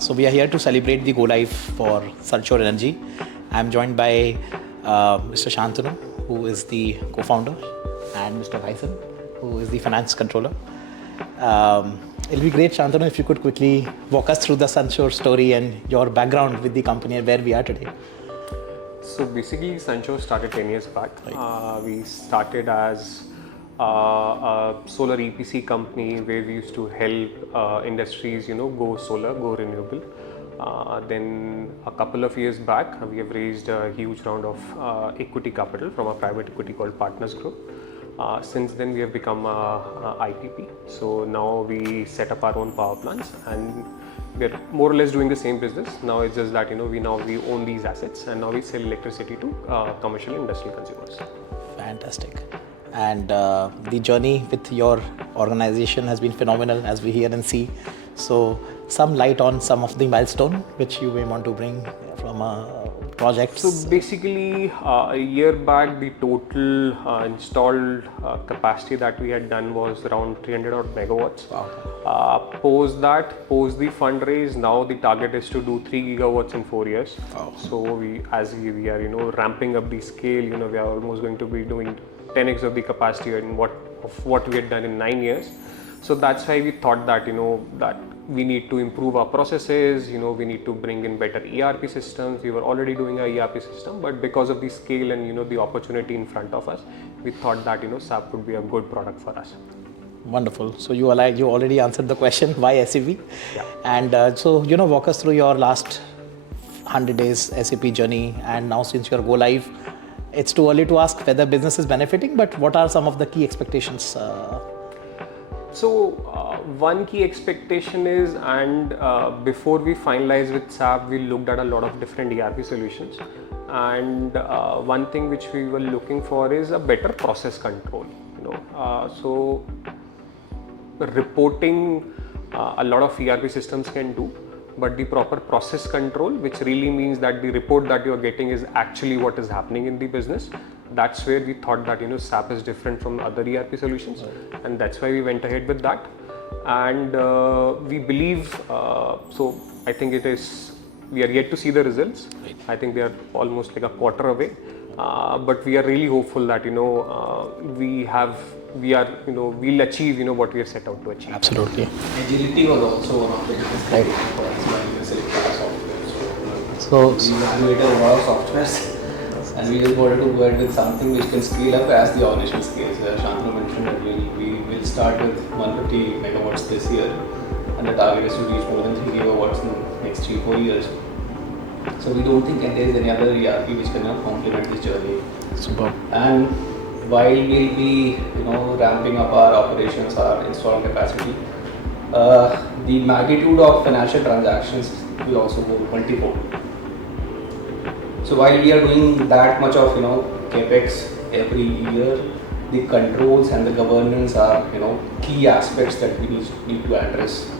So we are here to celebrate the go live for Sunsure Energy. I'm joined by Mr. Shantanu, who is the co-founder, and Mr. Bison, who is the finance controller. It'll be great, Shantanu, if you could quickly walk us through the Sunsure story and your background with the company and where we are today. So basically, Sunsure started 10 years back. We started as a solar EPC company where we used to help industries, go solar, go renewable. Then a couple of years back, we have raised a huge round of equity capital from a private equity called Partners Group. Since then, we have become a IPP. So now we set up our own power plants and we're more or less doing the same business. Now it's just that we own these assets and now we sell electricity to commercial industrial consumers. Fantastic. And the journey with your organization has been phenomenal, as we hear and see. So some light on some of the milestone which you may want to bring from projects. So basically, a year back, the total installed capacity that we had done was around 300 odd megawatts. Wow. Post the fundraise, now the target is to do 3 gigawatts in 4 years. Wow. So as we are ramping up the scale, we are almost going to be doing 10x of the capacity and what we had done in 9 years. So that's why we thought that that we need to improve our processes. We need to bring in better ERP systems. We were already doing a ERP system, but because of the scale and the opportunity in front of us, we thought that SAP would be a good product for us. Wonderful. So you already answered the question, why SAP? Yeah. And so walk us through your last 100 days SAP journey, and now since you are go live, it's too early to ask whether business is benefiting, but what are some of the key expectations? So one key expectation is, and before we finalized with SAP, we looked at a lot of different ERP solutions, and one thing which we were looking for is a better process control. So reporting a lot of ERP systems can do, but the proper process control, which really means that the report that you're getting is actually what is happening in the business. That's where we thought that SAP is different from other ERP solutions, and that's why we went ahead with that. And we believe, so I think we are yet to see the results. Right. I think they are almost like a quarter away, but we are really hopeful that we'll achieve what we have set out to achieve. Absolutely. Agility was also one of the biggest criteria for us when we selected the software. So we evaluated a lot of softwares and we just wanted to go ahead with something which can scale up as the organization scales. Shantanu mentioned that we will start with 150 megawatts this year, and the target is to reach more than 3 gigawatts in the next 3-4 years. So we don't think there is any other ERP which can complement this journey. Super. And while we'll be ramping up our operations, our install capacity, the magnitude of financial transactions will also go multifold. So while we are doing that much of capex every year, the controls and the governance are key aspects that we need to address.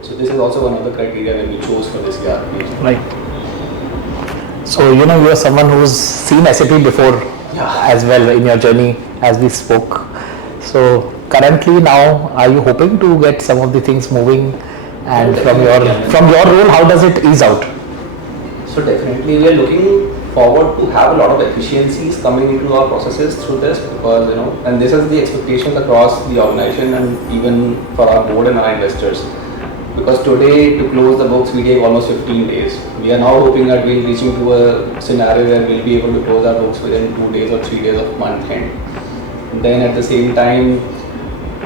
So this is also one of the criteria that we chose for this ERP. Right. So you are someone who's seen SAP before. Yeah. As well in your journey, as we spoke. So currently now, are you hoping to get some of the things moving? And from your role, how does it ease out? So definitely we are looking forward to have a lot of efficiencies coming into our processes through this, because and this is the expectations across the organization and even for our board and our investors. Because today, to close the books, we gave almost 15 days. We are now hoping that we'll reaching to a scenario where we'll be able to close our books within 2 days or 3 days of month end. And then at the same time,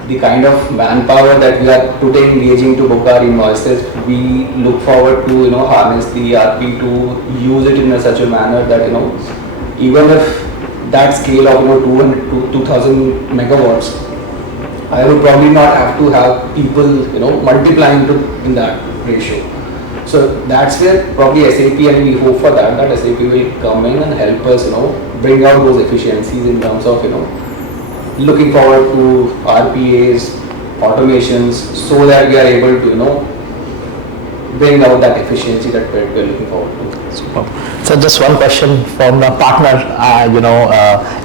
the kind of manpower that we are today engaging to book our invoices, we look forward to harness the ERP to use it in such a manner that even if that scale of 200 to 2000 megawatts, I would probably not have to have people multiplying in that ratio. So that's where probably SAP, and we hope for that SAP will come in and help us bring out those efficiencies in terms of looking forward to RPAs, automations, so that we are able to bring out that efficiency that we're looking forward to. Super. So just one question from the partner,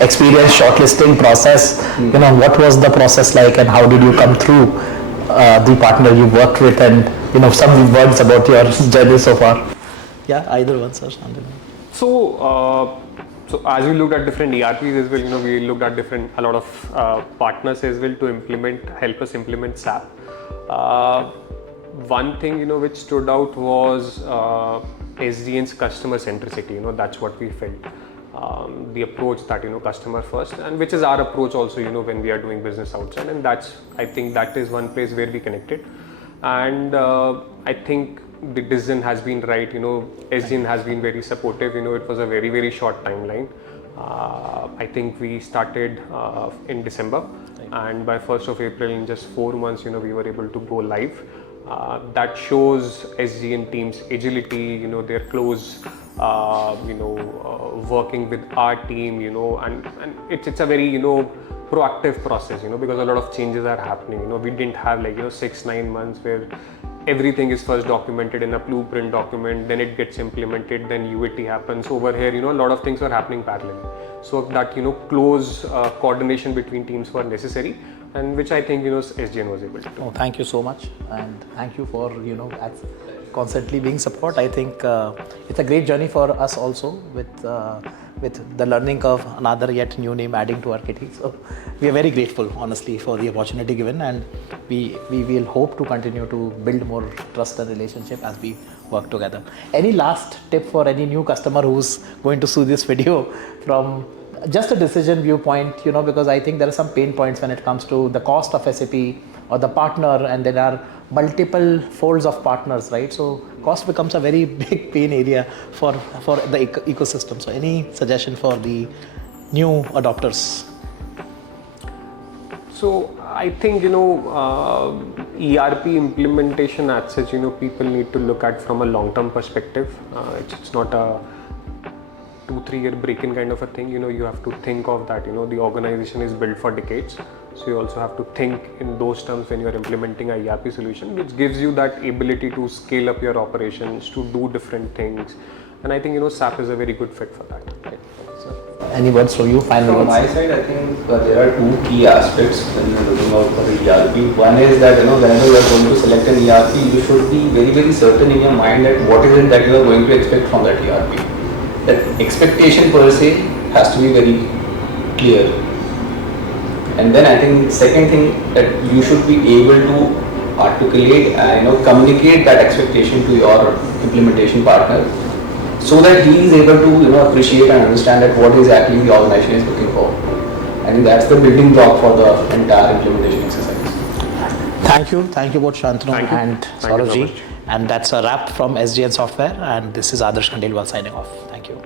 experience shortlisting process. What was the process like, and how did you come through the partner you worked with, and some words about your journey so far. Yeah, either one, sir. Shantanu. So as we looked at different ERPs as well, we looked at a lot of partners as well to help us implement SAP. One thing, which stood out was SGN's customer centricity. That's what we felt. The approach that, customer first, and which is our approach also, when we are doing business outside. And I think that is one place where we connected. And I think the decision has been right. SGN has been very supportive. It was a very, very short timeline. I think we started in December, and by 1st of April, in just 4 months, we were able to go live. That shows SGN team's agility, their close, working with our team, and it's a very, proactive process, because a lot of changes are happening. We didn't have 6-9 months where everything is first documented in a blueprint document, then it gets implemented, then UAT happens. Over here, a lot of things were happening parallelly. So that, close coordination between teams were necessary, and which I think, SGN was able to do. Oh, thank you so much, and thank you for, constantly being support. I think it's a great journey for us also with the learning of another yet new name adding to our kitty. So we are very grateful, honestly, for the opportunity given, and we will hope to continue to build more trust and relationship as we work together. Any last tip for any new customer who's going to see this video from just a decision viewpoint, because I think there are some pain points when it comes to the cost of SAP or the partner, and there are multiple folds of partners, right? So cost becomes a very big pain area for the ecosystem. So any suggestion for the new adopters? So I think, ERP implementation as such, people need to look at from a long-term perspective. It's not a 2-3 year break-in kind of a thing. You have to think of that, the organization is built for decades. So you also have to think in those terms when you are implementing a ERP solution, which gives you that ability to scale up your operations, to do different things. And I think, SAP is a very good fit for that. Right. So, any words from you? Final From words? my side, I think there are 2 key aspects when you're looking out for the ERP. One is that, whenever you are going to select an ERP, you should be very, very certain in your mind that what is it that you are going to expect from that ERP. That expectation per se has to be very clear. And then I think second thing that you should be able to articulate and communicate that expectation to your implementation partner, so that he is able to appreciate and understand that what exactly the organization is looking for. I think that's the building block for the entire implementation exercise. Thank you both Shantanu and Saurabh ji. And that's a wrap from SGN Software, and this is Adarsh Khandelwal signing off. Thank you.